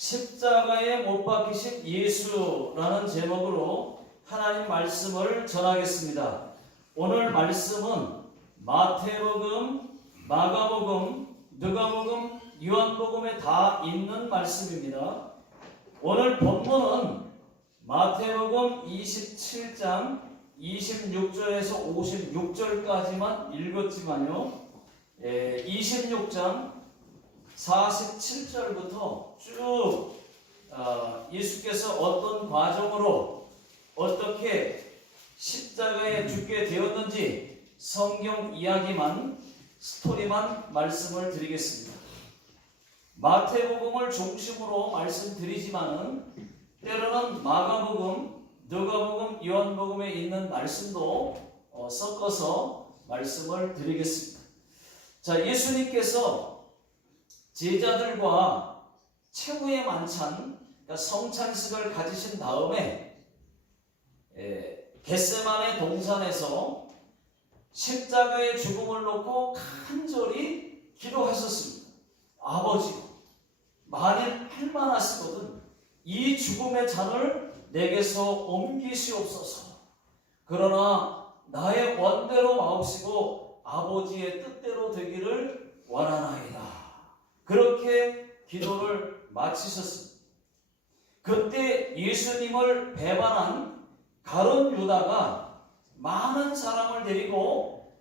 십자가에 못 박히신 예수라는 제목으로 하나님 말씀을 전하겠습니다. 오늘 말씀은 마태복음, 마가복음, 누가복음, 요한복음에 다 있는 말씀입니다. 오늘 본문은 마태복음 27장 26절에서 56절까지만 읽었지만요, 26장 47절부터 쭉 예수께서 어떤 과정으로 어떻게 십자가에 죽게 되었는지 성경 이야기만, 스토리만 말씀을 드리겠습니다. 마태복음을 중심으로 말씀드리지만은 때로는 마가복음, 누가복음, 요한복음에 있는 말씀도 섞어서 말씀을 드리겠습니다. 자, 예수님께서 제자들과 최후의 만찬, 그러니까 성찬식을 가지신 다음에 겟세마네 동산에서 십자가의 죽음을 놓고 간절히 기도하셨습니다. 아버지, 만일 할 만하시거든 이 죽음의 잔을 내게서 옮기시옵소서. 그러나 나의 원대로 마옵시고 아버지의 뜻대로 되기를 원하나이다. 그렇게 기도를 마치셨습니다. 그때 예수님을 배반한 가룟 유다가 많은 사람을 데리고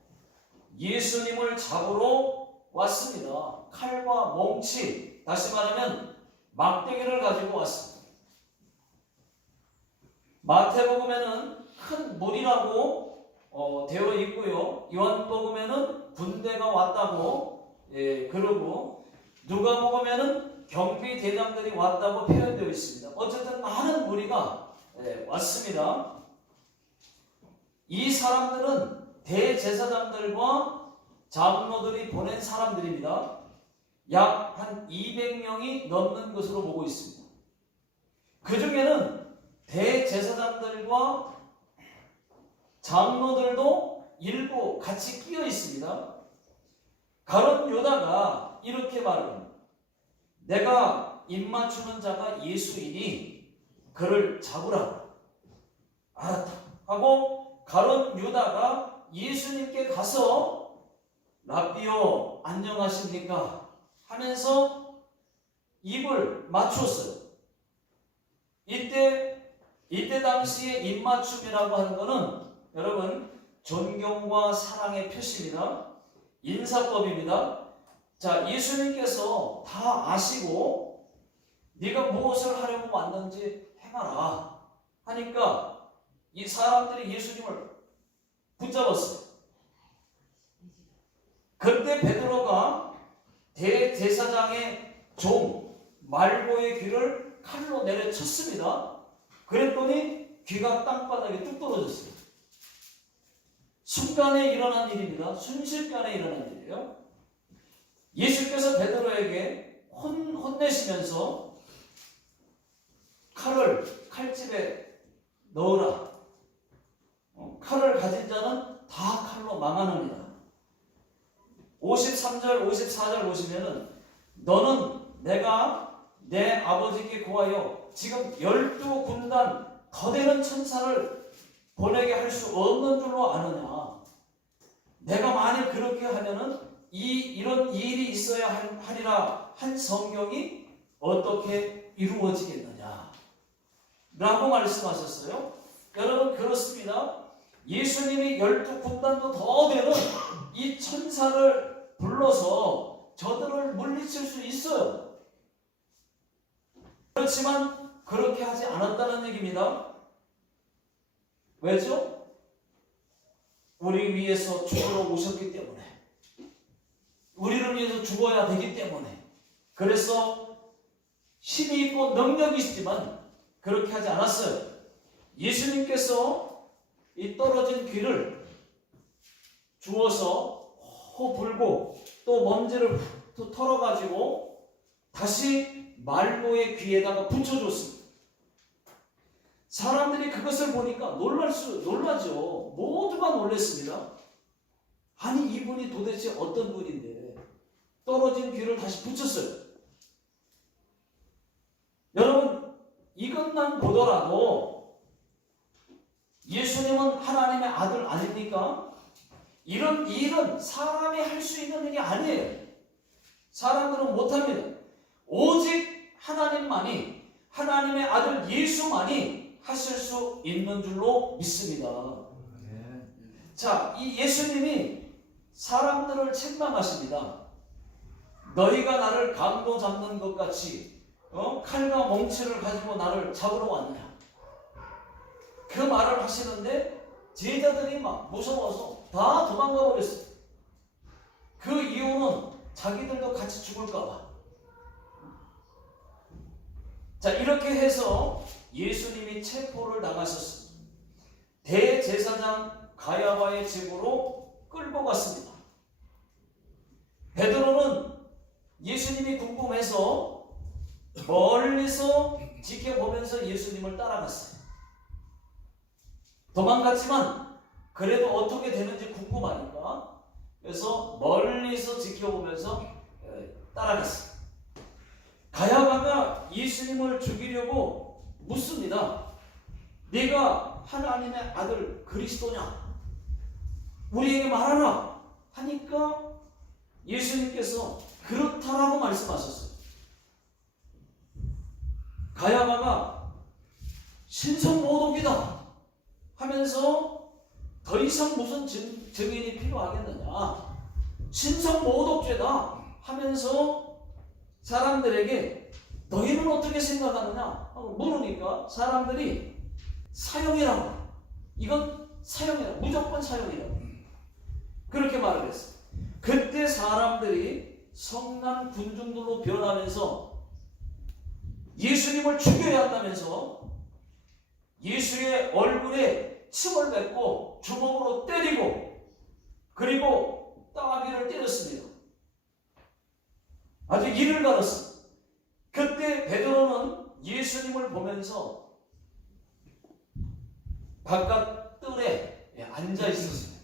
예수님을 잡으러 왔습니다. 칼과 몽치, 다시 말하면 막대기를 가지고 왔습니다. 마태복음에는 큰 물이라고 되어 있고요, 요한복음에는 군대가 왔다고 그러고, 누가복음에는 경비대장들이 왔다고 표현되어 있습니다. 어쨌든 많은 무리가 왔습니다. 이 사람들은 대제사장들과 장로들이 보낸 사람들입니다. 약 한 200명이 넘는 것으로 보고 있습니다. 그 중에는 대제사장들과 장로들도 일부 같이 끼어 있습니다. 가룟 유다가 이렇게 말합니다. 내가 입맞추는 자가 예수이니 그를 잡으라. 알았다 하고 가룟 유다가 예수님께 가서 랍비요 안녕하십니까 하면서 입을 맞췄어요. 이때 당시에 입맞춤이라고 하는 것은 여러분 존경과 사랑의 표시입니다. 인사법입니다. 자, 예수님께서 다 아시고 네가 무엇을 하려고 왔는지 행하라 하니까 이 사람들이 예수님을 붙잡았어요. 그때 베드로가 대제사장의 종 말고의 귀를 칼로 내려쳤습니다. 그랬더니 귀가 땅바닥에 뚝 떨어졌어요. 순간에 일어난 일입니다. 순식간에 일어난 일이에요. 예수께서 베드로에게 혼내시면서 칼을 칼집에 넣으라. 칼을 가진 자는 다 칼로 망하느니라. 53절, 54절 보시면은 너는 내가 내 아버지께 구하여 지금 12군단 더 되는 천사를 보내게 할 수 없는 줄로 아느냐. 내가 만일 그렇게 하면은 이런 일이 있어야 하리라 한 성경이 어떻게 이루어지겠느냐 라고 말씀하셨어요. 여러분, 그렇습니다. 예수님이 12군단도 더 되는 이 천사를 불러서 저들을 물리칠 수 있어요. 그렇지만 그렇게 하지 않았다는 얘기입니다. 왜죠? 우리 위해서 죽으러 오셨기 때문에, 우리를 위해서 죽어야 되기 때문에. 그래서 힘이 있고 능력이 있지만 그렇게 하지 않았어요. 예수님께서 이 떨어진 귀를 주워서 호 불고 또 먼지를 또 털어가지고 다시 말로의 귀에다가 붙여줬습니다. 사람들이 그것을 보니까 놀라죠. 모두가 놀랐습니다. 아니, 이분이 도대체 어떤 분인데 떨어진 귀를 다시 붙였어요. 이것만 보더라도 예수님은 하나님의 아들 아닙니까? 이런 일은 사람이 할 수 있는 일이 아니에요. 사람들은 못합니다. 오직 하나님만이, 하나님의 아들 예수만이 하실 수 있는 줄로 믿습니다. 자, 이 예수님이 사람들을 책망하십니다. 너희가 나를 강도 잡는 것 같이 칼과 멍치를 가지고 나를 잡으러 왔느냐. 그 말을 하시는데 제자들이 막 무서워서 다 도망가 버렸어요. 그 이유는 자기들도 같이 죽을까 봐. 자, 이렇게 해서 예수님이 체포를 당하셨습니다. 대제사장 가야바의 집으로 끌고 갔습니다. 베드로는 예수님이 궁금해서 멀리서 지켜보면서 예수님을 따라갔어요. 도망갔지만 그래도 어떻게 되는지 궁금하니까 그래서 멀리서 지켜보면서 따라갔어요. 가야바가 예수님을 죽이려고 묻습니다. 네가 하나님의 아들 그리스도냐? 우리에게 말하라 하니까 예수님께서 그렇다라고 말씀하셨어요. 가야바가 신성모독이다 하면서 더 이상 무슨 증인이 필요하겠느냐, 신성모독죄다 하면서 사람들에게 너희는 어떻게 생각하느냐 하고 물으니까 사람들이 사형이라고, 이건 사형이라고, 무조건 사형이라고 그렇게 말을 했어요. 그때 사람들이 성난 군중들로 변하면서 예수님을 죽여야 한다면서 예수의 얼굴에 침을 뱉고 주먹으로 때리고 그리고 따비를 때렸습니다. 아주 이를 갈았습니다. 그때 베드로는 예수님을 보면서 바깥 뜰에 앉아 있었습니다.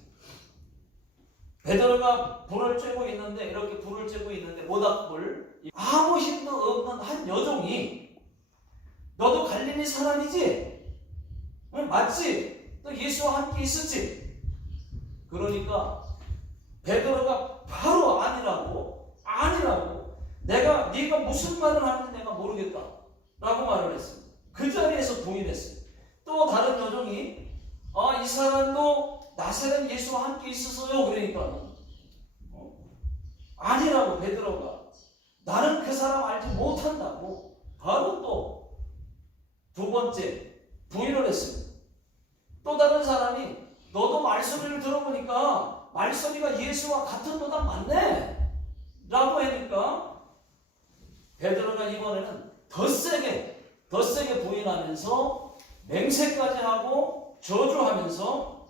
베드로가 불을 쬐고 있는데, 이렇게 불을 쬐고 있는데 모닥불, 아무 힘도 없는 한 여종이 너도 갈릴리 사람이지? 맞지? 너 예수와 함께 있었지? 그러니까 베드로가 바로 아니라고 네가 무슨 말을 하는지 내가 모르겠다 라고 말을 했습니다. 그 자리에서 부인했어요. 또 다른 여종이 이 사람도 나사렛 예수와 함께 있었어요. 그러니까 아니라고 베드로가, 나는 그 사람 알지 못한다고 바로 또 두 번째 부인을 했습니다. 또 다른 사람이 너도 말소리를 들어보니까 말소리가 예수와 같은 도당 맞네 라고 하니까 베드로가 이번에는 더 세게 부인하면서 맹세까지 하고 저주하면서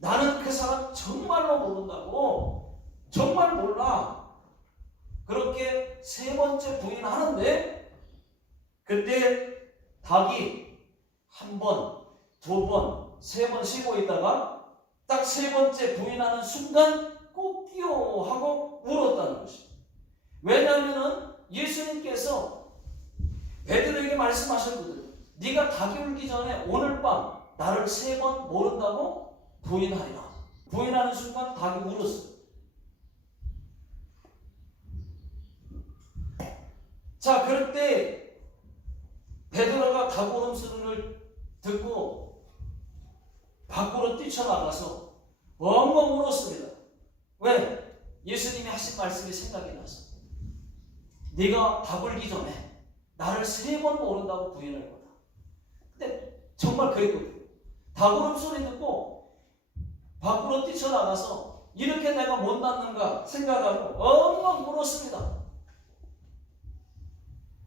나는 그 사람 정말로 모른다고, 정말 몰라, 그렇게 세 번째 부인하는데 그때 닭이 한 번, 두 번, 세 번 쉬고 있다가 딱 세 번째 부인하는 순간 꼭끼요 하고 울었다는 것입니다. 왜냐하면 예수님께서 베드로에게 말씀하셨거든요. 네가 닭이 울기 전에 오늘 밤 나를 세 번 모른다고 부인하리라. 부인하는 순간 닭이 울었어요. 자, 그럴 때 베드로가 닭 울음소리를 듣고 밖으로 뛰쳐나가서 엉엉 울었습니다. 왜? 예수님이 하신 말씀이 생각이 나서. 네가 닭 울기 전에 나를 세 번 모른다고 부인할 거다. 근데 정말 그랬거든요. 닭 울음소리 듣고 밖으로 뛰쳐나가서 이렇게 내가 못났는가 생각하고 엉엉 울었습니다.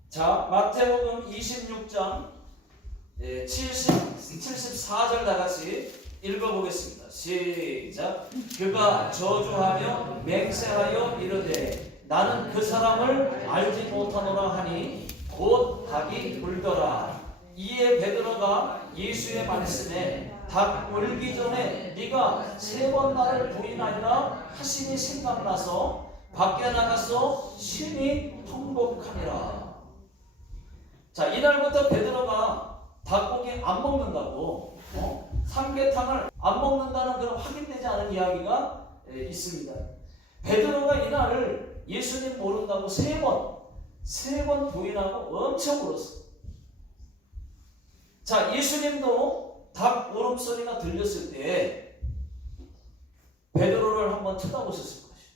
자, 마태복음 26장 74절 다같이 읽어보겠습니다. 시작. 그가 저주하며 맹세하여 이르되 나는 그 사람을 알지 못하노라 하니 곧 닭이 울더라. 이에 베드로가 예수의 말씀에 닭 울기 전에 네가 세 번 나를 부인하리라 하시니 생각나서 밖에 나가서 심히 통곡하니라. 자, 이날부터 베드로가 닭고기 안 먹는다고, 삼계탕을 안 먹는다는 그런 확인되지 않은 이야기가 있습니다. 베드로가 이날 예수님 모른다고 세 번 부인하고 엄청 울었어요. 자, 예수님도 닭 울음소리가 들렸을 때 베드로를 한번 쳐다보셨을 것이에요.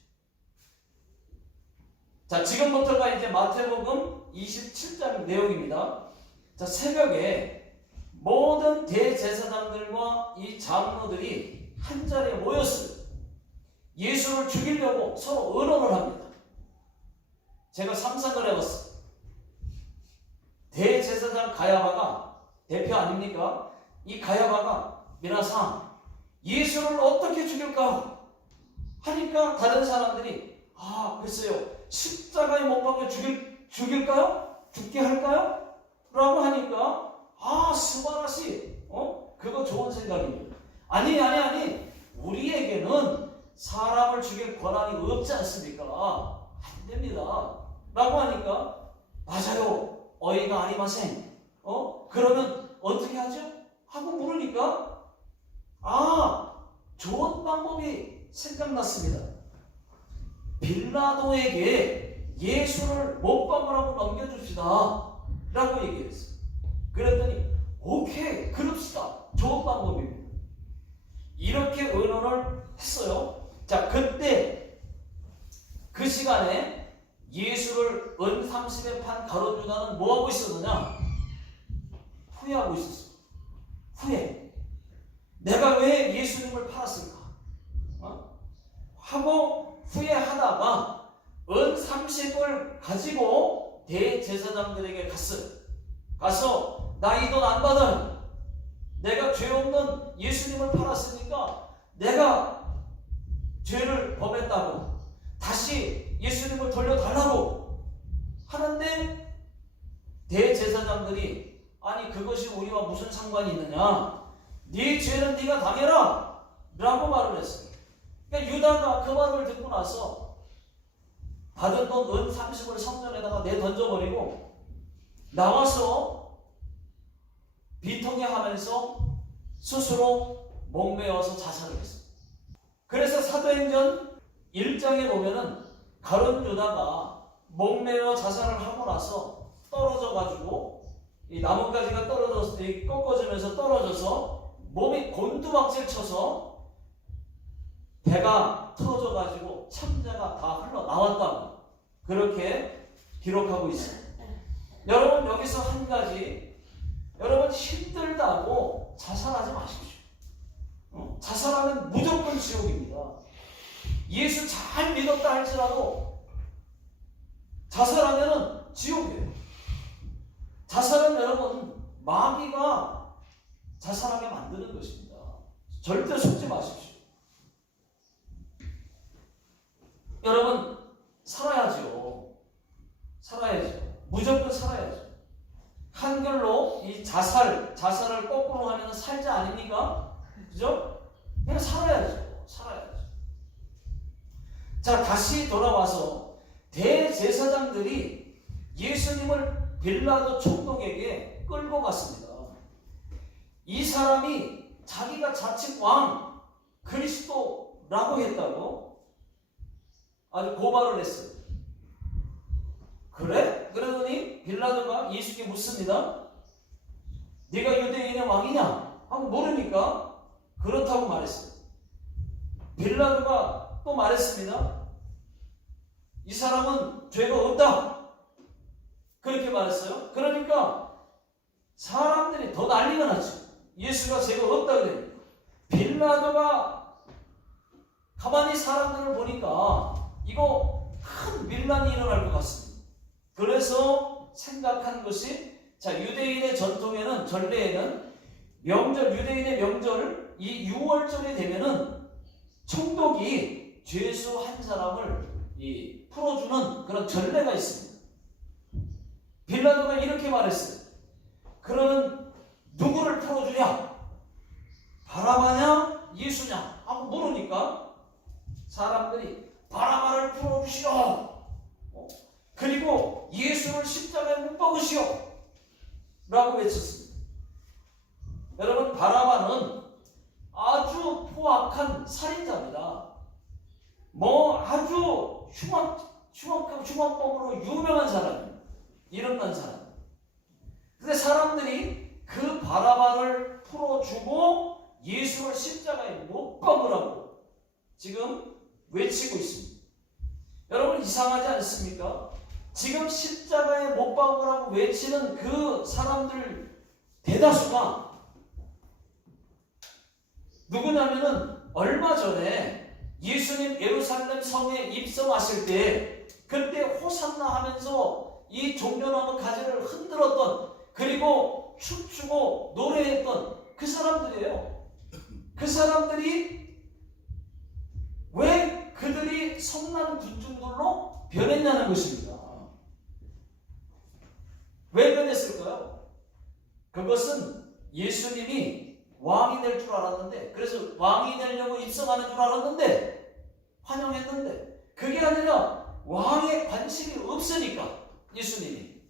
자, 지금부터가 이제 마태복음 27장 내용입니다. 자, 새벽에 모든 대제사장들과 이 장로들이 한 자리에 모였어요. 예수를 죽이려고 서로 의논을 합니다. 제가 상상을 해봤어요. 대제사장 가야바가 대표 아닙니까? 이 가야바가 미나상 예수를 어떻게 죽일까 하니까 다른 사람들이 글쎄요, 십자가에 못 박혀 죽일까요? 죽게 할까요? 라고 하니까 스바라시 그거 좋은 생각입니다. 아니 우리에게는 사람을 죽일 권한이 없지 않습니까? 안 됩니다 라고 하니까 맞아요, 어이가 아리마생 그러면 어떻게 하죠? 하고 물으니까 좋은 방법이 생각났습니다. 빌라도에게 예수를 못 박으라고 넘겨줍시다 라고 얘기했어요. 그랬더니 오케이, 그럽시다, 좋은 방법입니다. 이렇게 의논을 했어요. 자, 그때 그 시간에 예수를 은 30에 판 가룟 유다는 뭐하고 있었느냐? 후회하고 있었어요. 후회. 내가 왜 예수님을 팔았을까? 하고 후회하다가 은 30을 가지고 대제사장들에게 갔어요. 가서 나 이 돈 안 받아요. 내가 죄 없는 예수님을 팔았으니까 내가 죄를 범했다고 다시 예수님을 돌려달라고 하는데 대제사장들이 아니 그것이 우리와 무슨 상관이 있느냐, 네 죄는 네가 당해라 라고 말을 했어요. 그러니까 유다가 그 말을 듣고 나서 받은 돈 은 30을 성전에다가 내던져버리고 나와서 비통해 하면서 스스로 목매어서 자살을 했어요. 그래서 사도행전 1장에 보면은 가룟 유다가 목매어 자살을 하고 나서 떨어져가지고 이 나뭇가지가 떨어져서 꺾어지면서 떨어져서 몸이 곤두박질 쳐서 배가 틀어져가지고 참자가 다 흘러나왔다고 그렇게 기록하고 있어요. 여러분 여기서 한 가지, 여러분 힘들다고 자살하지 마십시오. 자살하면 무조건 지옥입니다. 예수 잘 믿었다 할지라도 자살하면 지옥이에요. 자살은 여러분 마귀가 자살하게 만드는 것입니다. 절대 속지 마십시오. 여러분 살아야죠. 무조건 살아야죠. 한글로 이 자살을 거꾸로 하면 살자 아닙니까? 그죠? 그냥 살아야죠. 자, 다시 돌아와서 대제사장들이 예수님을 빌라도 총독에게 끌고 갔습니다. 이 사람이 자기가 자칭 왕 그리스도라고 했다고 아주 고발을 했어요. 그래? 그러더니 빌라도가 예수께 묻습니다. 네가 유대인의 왕이냐? 하고 물으니까 그렇다고 말했어요. 빌라도가 또 말했습니다. 이 사람은 죄가 없다. 그렇게 말했어요. 그러니까 사람들이 더 난리가 났죠. 예수가 죄가 없다 그러니까. 빌라도가 가만히 사람들을 보니까 이거 큰 밀란이 일어날 것 같습니다. 그래서 생각한 것이, 자, 유대인의 전통에는, 전례에는 명절, 유대인의 명절, 이 6월절이 되면은 총독이 죄수 한 사람을 풀어주는 그런 전례가 있습니다. 빌라도가 이렇게 말했어요. 그러면 누구를 풀어주냐? 바라바냐? 예수냐? 하고 물으니까 사람들이 바라바를 풀어주시오. 그리고 예수를 십자가에 못 박으시오. 라고 외쳤습니다. 여러분, 바라바는 아주 포악한 살인자입니다. 아주 흉악범으로 유명한 사람입니다. 이름난 사람. 근데 사람들이 그 바라바를 풀어주고 예수를 십자가에 못 박으라고 지금 외치고 있습니다. 여러분, 이상하지 않습니까? 지금 십자가에 못 박으라고 외치는 그 사람들 대다수가 누구냐면은 얼마 전에 예수님 예루살렘 성에 입성하실 때 그때 호산나 하면서 이 종려나무 가지를 흔들었던, 그리고 춤추고 노래했던 그 사람들이에요. 그 사람들이 왜 그들이 성난 군중들로 변했냐는 것입니다. 왜 변했을까요? 그것은 예수님이 왕이 될 줄 알았는데, 그래서 왕이 되려고 입성하는 줄 알았는데, 환영했는데, 그게 아니라 왕의 관심이 없으니까 예수님이.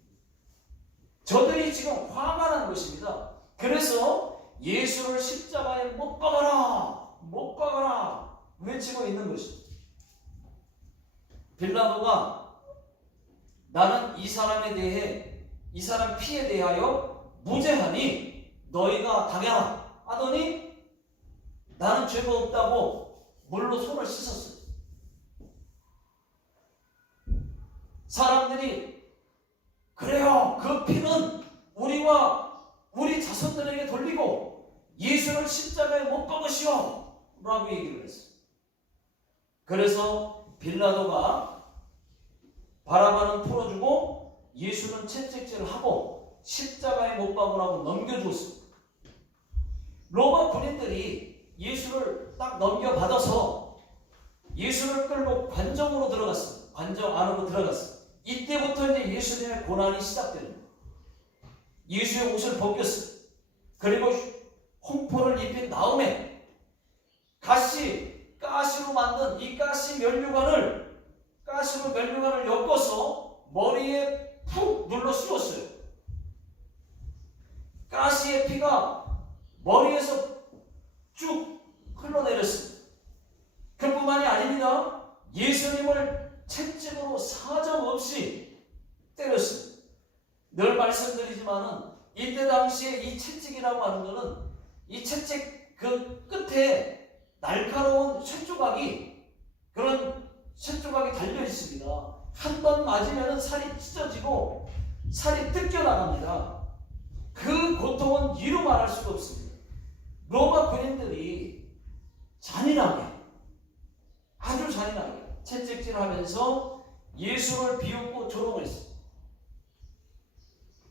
저들이 지금 화가 난 것입니다. 그래서 예수를 십자가에 못 박아라, 못 박아라 외치고 있는 것입니다. 빌라도가 나는 이 사람에 대해, 이 사람 피에 대하여 무죄하니 너희가 당해라 하더니 나는 죄가 없다고 물로 손을 씻었어요. 사람들이 그래요, 그 피는 우리와 우리 자손들에게 돌리고 예수를 십자가에 못 박으시오 라고 얘기를 했어요. 그래서 빌라도가 바라바는 풀어주고 예수는 채찍질을 하고 십자가에 못 박으라고 넘겨주었습니다. 로마 군인들이 예수를 딱 넘겨받아서 예수를 끌고 관정으로 들어갔습니다. 관정 안으로 들어갔습니다. 이때부터 이제 예수님의 고난이 시작되는 거예요. 예수의 옷을 벗겼습니다. 그리고 홍포를 입힌 다음에 가시로 만든 이 가시로 면류관을 엮어서 머리에 푹 눌러 씌웠어요. 가시의 피가 머리에서 쭉 흘러내렸습니다. 그뿐만이 아닙니다. 예수님을 채찍으로 사정없이 때렸습니다. 늘 말씀드리지만은 이때 당시에 이 채찍이라고 하는 것은 이 채찍 그 끝에 날카로운 그런 쇠조각이 달려 있습니다. 한 번 맞으면 살이 찢어지고 살이 뜯겨나갑니다. 그 고통은 이루 말할 수가 없습니다. 로마 군인들이 아주 잔인하게 채찍질하면서 예수를 비웃고 조롱을 했어요.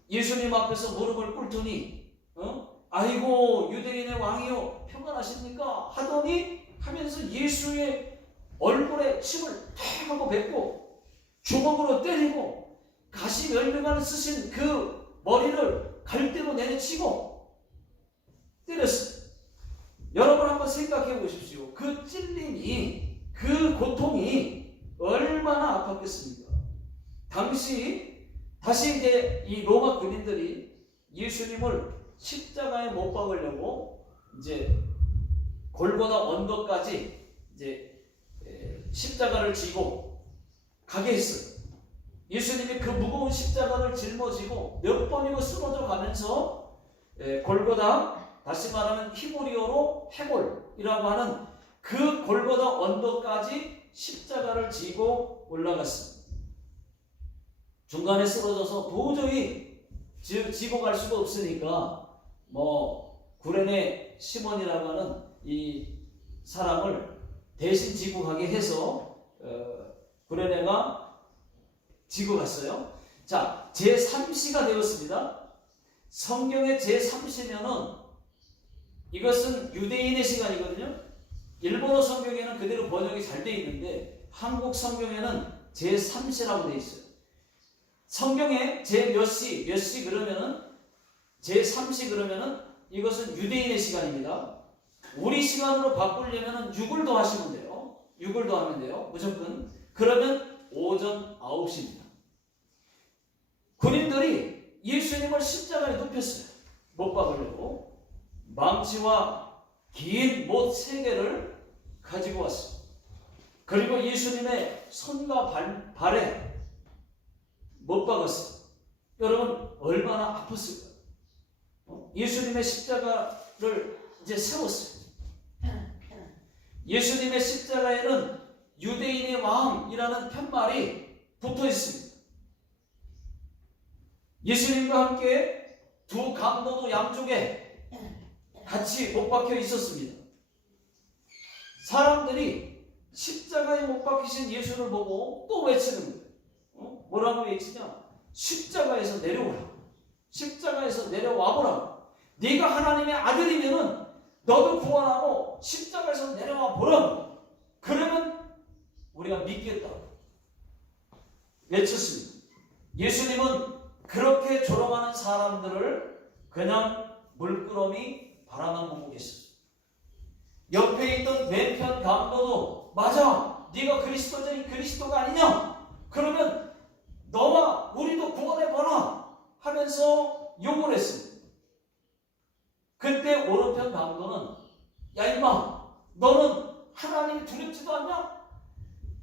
예수님 앞에서 무릎을 꿇더니 아이고 유대인의 왕이요 평안하십니까 하면서 예수의 얼굴에 침을 탁 하고 뱉고 주먹으로 때리고 가시 면류관을 쓰신 그 머리를 갈대로 내리치고 때렸어요. 여러분 한번 생각해 보십시오. 그 찔림이, 그 고통이 얼마나 아팠겠습니까? 다시 이제 이 로마 군인들이 예수님을 십자가에 못 박으려고 이제 골고다 언덕까지 이제 십자가를 지고 가게 했어요. 예수님이 그 무거운 십자가를 짊어지고 몇 번이고 쓰러져 가면서 골고다, 다시 말하면 히브리어로 해골이라고 하는 그 골고다 언덕까지 십자가를 지고 올라갔습니다. 중간에 쓰러져서 도저히 지고 갈 수가 없으니까 구레네 시몬이라고 하는 이 사람을 대신 지고 가게 해서 구레네가 지고 갔어요. 자, 제3시가 되었습니다. 성경의 제3시면은 이것은 유대인의 시간이거든요. 일본어 성경에는 그대로 번역이 잘 되어 있는데 한국 성경에는 제3시라고 되어 있어요. 성경에 몇 시 그러면은 제3시 그러면은 이것은 유대인의 시간입니다. 우리 시간으로 바꾸려면은 6을 더하시면 돼요. 6을 더하면 돼요. 무조건. 그러면 오전 9시입니다. 군인들이 예수님을 십자가에 눕혔어요. 못 박으려고. 망치와 긴 못 3개를 가지고 왔어요. 그리고 예수님의 손과 발에 못 박았어요. 여러분 얼마나 아팠을까요? 예수님의 십자가를 이제 세웠어요. 예수님의 십자가에는 유대인의 왕이라는 편말이 붙어 있습니다. 예수님과 함께 두 강도도 양쪽에 같이 못 박혀 있었습니다. 사람들이 십자가에 못 박히신 예수를 보고 또 외치는 거예요. 뭐라고 외치냐? 십자가에서 내려오라. 십자가에서 내려와보라. 네가 하나님의 아들이면은 너도 구원하고 십자가에서 내려와 보라고. 그러면 우리가 믿겠다. 외쳤습니다. 예수님은 그렇게 조롱하는 사람들을 그냥 물끄러미 바라만 보고 계셨어요. 옆에 있던 왼편 강도도 맞아, 네가 그리스도가 아니냐? 그러면 너와 우리도 구원해봐라 하면서 욕을 했습니다. 그때 오른편 강도는 야 임마, 너는 하나님이 두렵지도 않냐?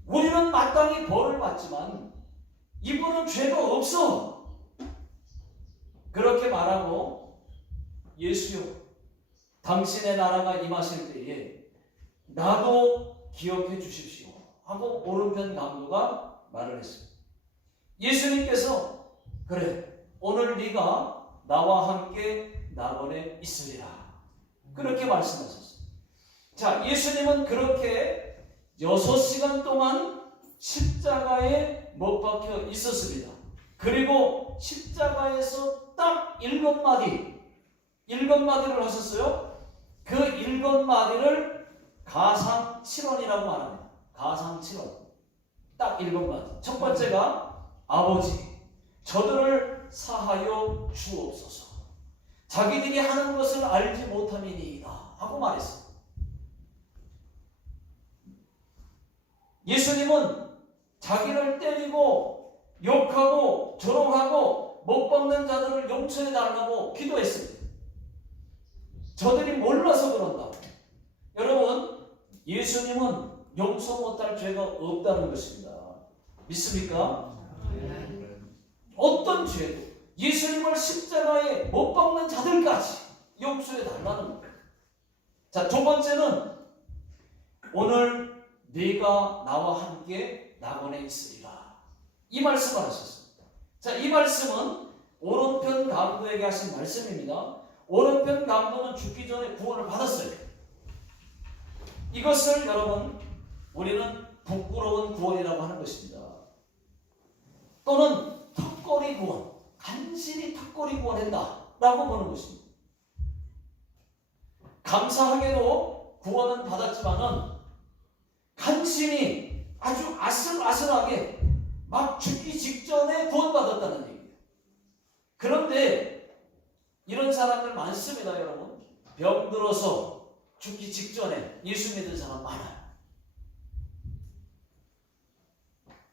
우리는 마땅히 벌을 받지만 이분은 죄가 없어. 그렇게 말하고 예수여, 당신의 나라가 임하실 때에 나도 기억해 주십시오 하고 오른편 강도가 말을 했습니다. 예수님께서 그래, 오늘 네가 나와 함께 낙원에 있으리라 그렇게 말씀하셨어요. 자, 예수님은 그렇게 6시간 동안 십자가에 못 박혀 있었습니다. 그리고 십자가에서 딱 7마디를 하셨어요. 그 7마디를 가상 7원이라고 말합니다. 가상 7원. 딱 7마디. 첫 번째가 아버지, 저들을 사하여 주옵소서. 자기들이 하는 것을 알지 못함이니이다 하고 말했어요. 예수님은 자기를 때리고 욕하고 조롱하고 못 박는 자들을 용서해 달라고 기도했습니다. 저들이 몰라서 그런다. 여러분, 예수님은 용서 못할 죄가 없다는 것입니다. 믿습니까? 어떤 죄도 예수님을 십자가에 못 박는 자들까지 용서해 달라는 거예요. 자, 두 번째는 오늘 네가 나와 함께 낙원에 있으리라. 이 말씀을 하셨습니다. 자, 이 말씀은 오른편 강도에게 하신 말씀입니다. 오른편 강도는 죽기 전에 구원을 받았어요. 이것을 여러분, 우리는 부끄러운 구원이라고 하는 것입니다. 또는 턱걸이 구원, 간신히 턱걸이 구원했다라고 보는 것입니다. 감사하게도 구원은 받았지만은 간신히 아주 아슬아슬하게 막 죽기 직전에 구원받았다는 얘기예요. 그런데 이런 사람들 많습니다, 여러분. 병들어서 죽기 직전에 예수 믿은 사람 많아요.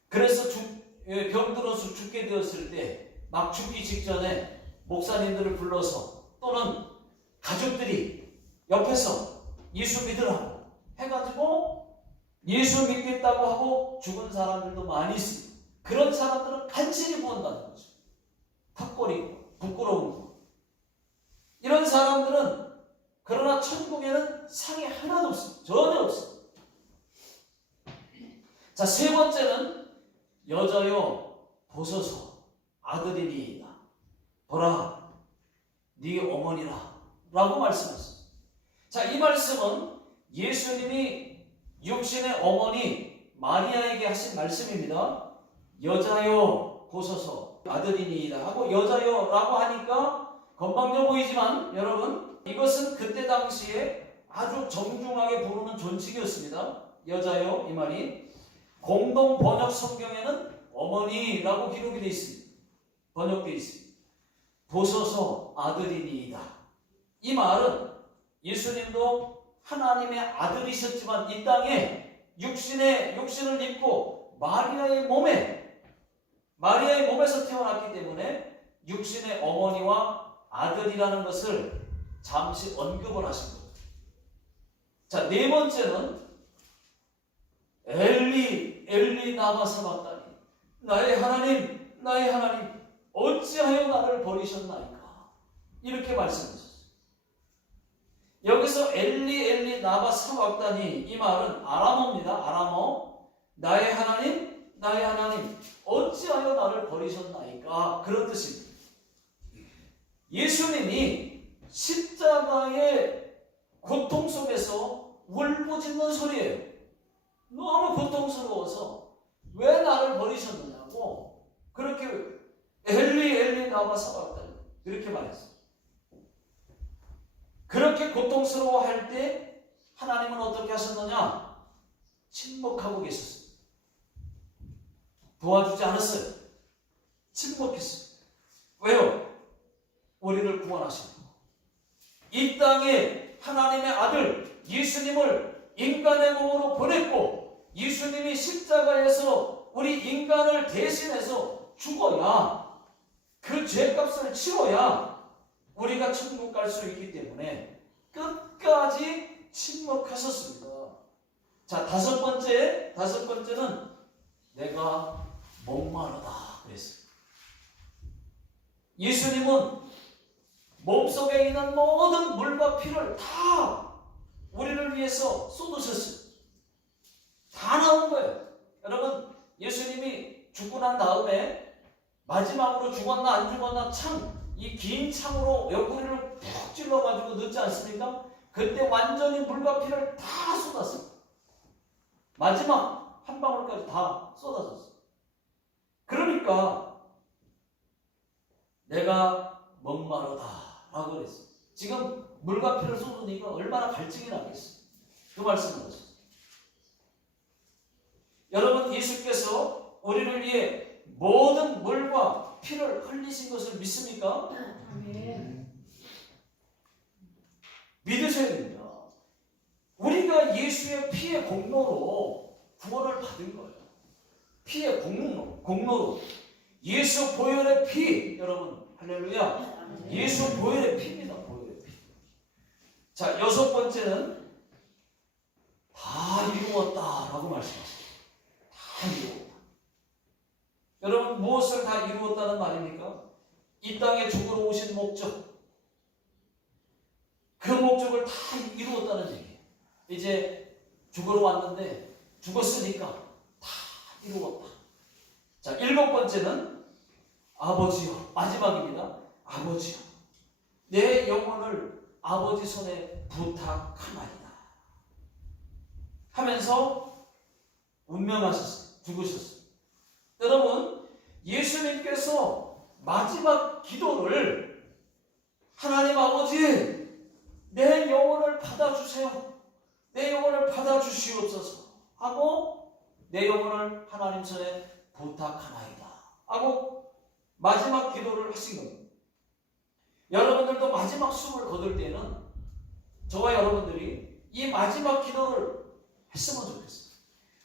그래서 병들어서 죽게 되었을 때 막 죽기 직전에 목사님들을 불러서 또는 가족들이 옆에서 예수 믿으라고 해가지고 예수 믿겠다고 하고 죽은 사람들도 많이 있습니다. 그런 사람들은 간신히 구원받는 거죠. 턱걸이고 부끄러운. 이런 사람들은 그러나 천국에는 상이 하나도 없습니다. 전혀 없습니다. 자, 세 번째는 여자여 보소서 아들이니이다. 보라, 네 어머니라 라고 말씀하셨습니다. 자, 이 말씀은 예수님이 육신의 어머니 마리아에게 하신 말씀입니다. 여자여 보소서 아들이니이다 하고 여자여 라고 하니까 건방져 보이지만 여러분, 이것은 그때 당시에 아주 정중하게 부르는 존칭이었습니다. 여자여 이 말이 공동 번역 성경에는 어머니라고 기록이 되어 있습니다. 번역되어 있습니다. 보소서 아들이니이다. 이 말은 예수님도 하나님의 아들이셨지만 이 땅에 육신을 입고 마리아의 몸에서 태어났기 때문에 육신의 어머니와 아들이라는 것을 잠시 언급을 하신 겁니다. 자, 네 번째는 엘리 나마 사박다니, 나의 하나님, 나의 하나님, 어찌하여 나를 버리셨나이까? 이렇게 말씀하셨어요. 여기서 엘리 나마 사박다니, 이 말은 아람어입니다. 아람어. 나의 하나님, 나의 하나님, 어찌하여 나를 버리셨나이까? 그런 뜻입니다. 예수님이 십자가의 고통 속에서 울부짖는 소리예요. 너무 고통스러워서 왜 나를 버리셨느냐고, 그렇게 엘리 나마 사박다니 이렇게 말했어요. 그렇게 고통스러워할 때 하나님은 어떻게 하셨느냐? 침묵하고 계셨어요. 도와주지 않았어요. 침묵했어요. 왜요? 우리를 구원하시고 이 땅에 하나님의 아들 예수님을 인간의 몸으로 보냈고, 예수님이 십자가에서 우리 인간을 대신해서 죽어야, 그 죄값을 치러야 우리가 천국 갈 수 있기 때문에 끝까지 침묵하셨습니다. 자, 다섯 번째는 내가 목마르다 그랬어요. 예수님은 몸속에 있는 모든 물과 피를 다 우리를 위해서 쏟으셨어요. 다 나온 거예요. 여러분, 예수님이 죽고 난 다음에 마지막으로 죽었나 안 죽었나 이 긴 창으로 옆구리를 푹 찔러가지고 넣지 않습니까? 그때 완전히 물과 피를 다 쏟았어요. 마지막 한 방울까지 다 쏟아졌어요. 그러니까 내가 목마르다라고 그랬어요. 지금 물과 피를 쏟으니까 얼마나 갈증이 나겠어요. 그 말씀을 하셨어요. 여러분, 예수께서 우리를 위해 모든 물과 피를 흘리신 것을 믿습니까? 믿으셔야 됩니다. 우리가 예수의 피의 공로로 구원을 받은 거예요. 피의 공로로. 예수 보혈의 피, 여러분, 할렐루야. 예수 보혈의 피입니다. 보혈의 피. 자, 여섯 번째는 다 이루었다라고 말씀하셨어요. 다 이루었다. 여러분, 무엇을 다 이루었다는 말입니까? 이 땅에 죽으러 오신 목적, 그 목적을 다 이루었다는 얘기예요. 이제 죽으러 왔는데 죽었으니까 다 이루었다. 자, 일곱 번째는 아버지요. 마지막입니다. 아버지요. 내 영혼을 아버지 손에 부탁하나이다 하면서 운명하셨어요. 죽으셨어요. 여러분, 예수님께서 마지막 기도를 하나님 아버지, 내 영혼을 받아주세요. 내 영혼을 받아주시옵소서 하고 내 영혼을 하나님 손에 부탁하나이다 하고 마지막 기도를 하신 겁니다. 여러분들도 마지막 숨을 거둘 때는 저와 여러분들이 이 마지막 기도를 했으면 좋겠어요.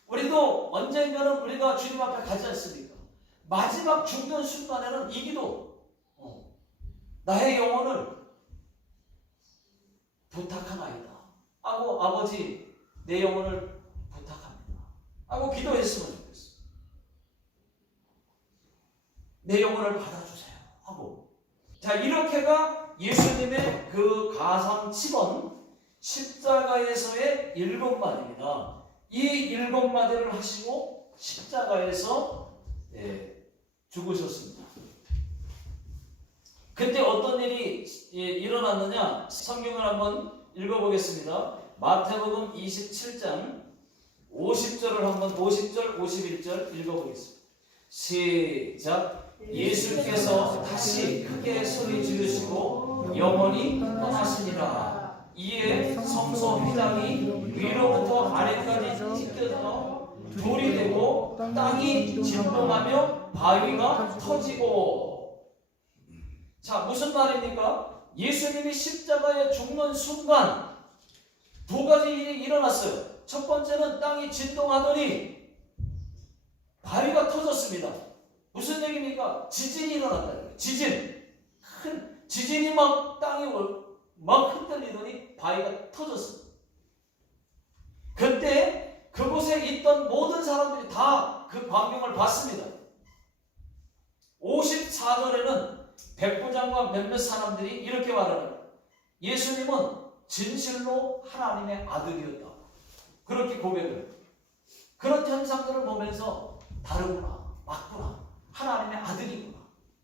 우리도 언젠가는 우리가 주님 앞에 가지 않습니까? 마지막 죽는 순간에는 이 기도, 나의 영혼을 부탁하나이다 하고 아버지, 내 영혼을 부탁합니다 하고 기도했으면 좋겠어요. 내 영혼을 받아주세요 하고. 자, 이렇게가 예수님의 그 가상치번 십자가에서의 7마디입니다. 이 7마디를 하시고 십자가에서 죽으셨습니다. 그때 어떤 일이 일어났느냐? 성경을 한번 읽어보겠습니다. 마태복음 27장 50절을 한번 50절, 51절 읽어보겠습니다. 시작. 예수께서 다시 크게 소리 지르시고 영원히 떠나시니라. 이에 성소 휘장이 위로부터 아래까지 찢겨져 돌이 되고 땅이 진동하며 바위가 터지고. 자, 무슨 말입니까? 예수님이 십자가에 죽는 순간 두 가지 일이 일어났어요. 첫 번째는 땅이 진동하더니 바위가 터졌습니다. 무슨 얘기입니까? 지진이 일어났다. 큰 지진이 막 땅이 막 흔들리더니 바위가 터졌어요. 그때 그곳에 있던 모든 사람들이 다 그 광경을 봤습니다. 54절에는 백부장과 몇몇 사람들이 이렇게 말하는, 예수님은 진실로 하나님의 아들이었다. 그렇게 고백을. 그런 현상들을 보면서 다르구나, 맞구나, 하나님의 아들이구나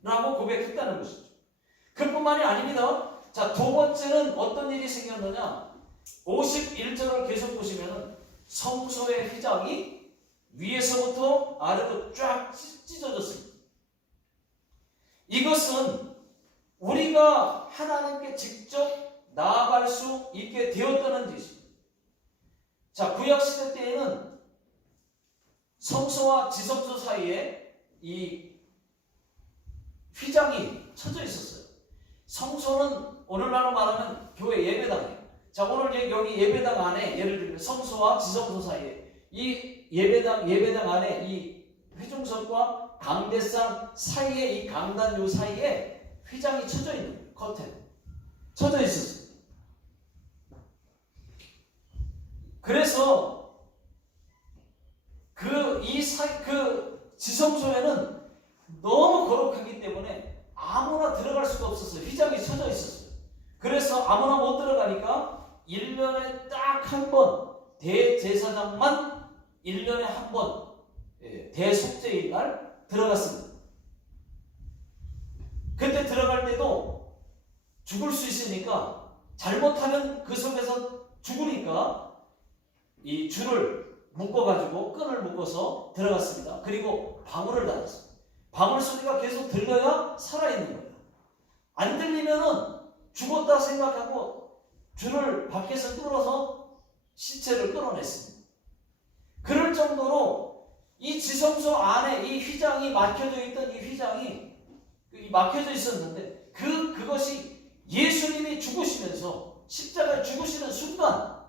라고 고백했다는 것이죠. 그뿐만이 아닙니다. 자, 두 번째는 어떤 일이 생겼느냐, 51절을 계속 보시면 성소의 휘장이 위에서부터 아래로 쫙 찢어졌습니다. 이것은 우리가 하나님께 직접 나아갈 수 있게 되었다는 뜻입니다. 자, 구약시대 때에는 성소와 지성소 사이에 이 휘장이 쳐져 있었어요. 성소는 오늘날로 말하면 교회 예배당이에요. 자, 오늘 여기 예배당 안에, 예를 들면 성소와 지성소 사이에 이 예배당 안에 이 회중석과 강대상 사이에, 이 강단 요 사이에 휘장이 쳐져 있는 거예요. 커튼 쳐져 있었어요. 그래서 그 지성소에는 너무 거룩하기 때문에 아무나 들어갈 수가 없었어요. 휘장이 쳐져 있었어요. 그래서 아무나 못 들어가니까 1년에 딱 한 번 대제사장만 1년에 한 번 대속죄일 날 들어갔습니다. 그때 들어갈 때도 죽을 수 있으니까, 잘못하면 그 속에서 죽으니까 이 줄을 묶어가지고, 끈을 묶어서 들어갔습니다. 그리고 방울을 달았습니다. 방울 소리가 계속 들려야 살아있는 거예요. 안 들리면은 죽었다 생각하고 줄을 밖에서 끌어서 시체를 끌어냈습니다. 그럴 정도로 이 지성소 안에 이 휘장이 막혀져 있던, 이 휘장이 막혀져 있었는데, 그것이 예수님이 죽으시면서 십자가에 죽으시는 순간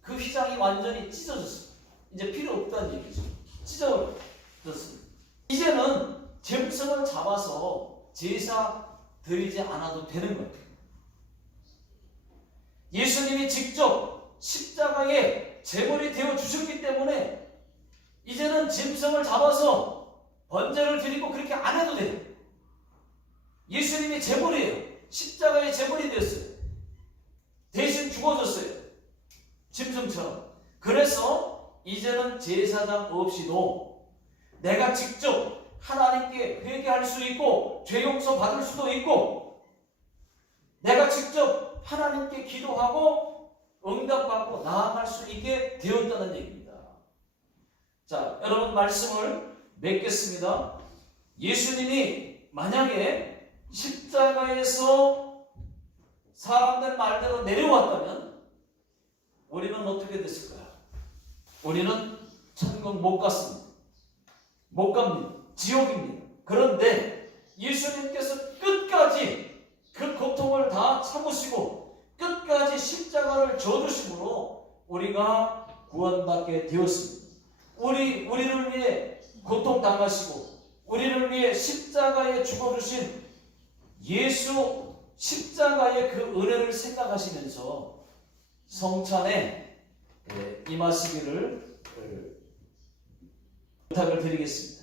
그 휘장이 완전히 찢어졌어요. 이제 필요 없다는 얘기죠. 찢어졌습니다. 이제는 짐승을 잡아서 제사 드리지 않아도 되는 거예요. 예수님이 직접 십자가에 제물이 되어 주셨기 때문에 이제는 짐승을 잡아서 번제를 드리고 그렇게 안 해도 돼요. 예수님이 제물이에요. 십자가의 제물이 되었어요. 대신 죽어졌어요. 짐승처럼. 그래서 이제는 제사장 없이도 내가 직접 하나님께 회개할 수 있고 죄 용서 받을 수도 있고, 내가 직접 하나님께 기도하고 응답받고 나아갈 수 있게 되었다는 얘기입니다. 자, 여러분 말씀을 맺겠습니다. 예수님이 만약에 십자가에서 사람들 말대로 내려왔다면 우리는 어떻게 됐을까요? 우리는 천국 못 갔습니다. 못 갑니다. 지옥입니다. 그런데 예수님께서 끝까지 그 고통을 다 참으시고 끝까지 십자가를 져주심으로 우리가 구원받게 되었습니다. 우리를 위해 고통당하시고 우리를 위해 십자가에 죽어주신 예수 십자가의 그 은혜를 생각하시면서 성찬에 임하시기를 부탁을 드리겠습니다.